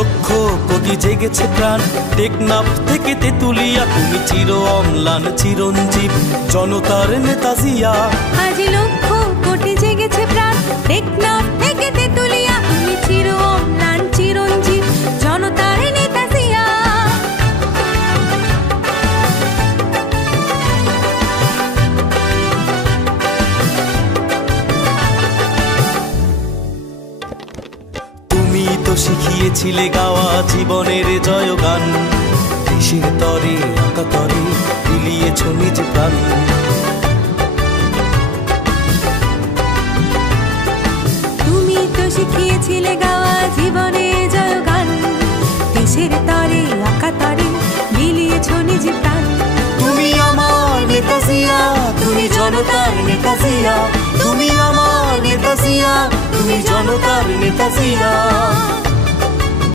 লক্ষ কোটি জেগেছে প্রাণ, টেকনাফ থেকে তেতুলিয়া, তুমি চির অম্লান চিরঞ্জীব জনতার নেতা জিয়া। আজ লক্ষ কোটি জেগেছে প্রাণ, টেকনাফ থেকে তেতুলিয়া, তুমি চির অম্লান চিরঞ্জীব জনতার নেতা জিয়া। তুমি তো শিখিয়েছিলে গাওয়া জীবনের জয়গান, দেশের তরে আঁকা তরে বিলিয়েছ নিজ প্রাণ। তুমি তো শিখিয়েছিলে গাওয়া জীবনের জয়গান, দেশের তরে আঁকা তরে বিলিয়েছ নিজ প্রাণ। তুমি আমার নেতা জিয়া, তুমি জনতার নেতা জিয়া, তুমি আমার নেতা জিয়া, তুমি জনতার নেতা জিয়া।